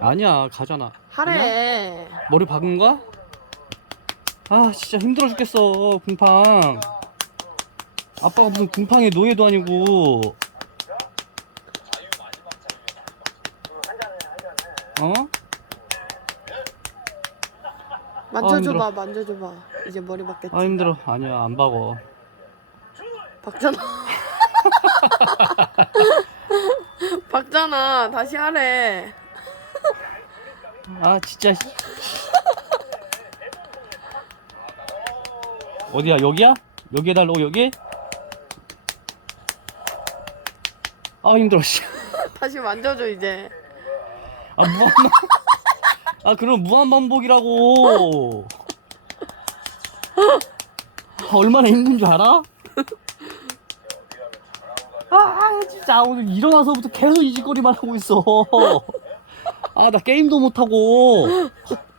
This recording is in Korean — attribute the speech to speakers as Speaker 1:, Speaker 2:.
Speaker 1: 아니야 가잖아
Speaker 2: 하래.
Speaker 1: 머리 박은 거야? 아 진짜 힘들어 죽겠어 궁팡 아빠가 무슨 궁팡의 노예도 아니고 어?
Speaker 2: 만져줘봐, 만져줘봐. 이제 머리 박겠지.
Speaker 1: 아 힘들어 아니야 안 박어
Speaker 2: 박잖아. 박잖아. 다시 하래.
Speaker 1: 아 진짜 어디야 여기야? 여기 해달라고 여기? 아 힘들어 씨.
Speaker 2: 다시 만져줘 이제.
Speaker 1: 아 무한 아 그럼 무한 반복이라고 아, 얼마나 힘든 줄 알아? 아 진짜 오늘 일어나서부터 계속 이 짓거리만 하고 있어 아 나 게임도 못하고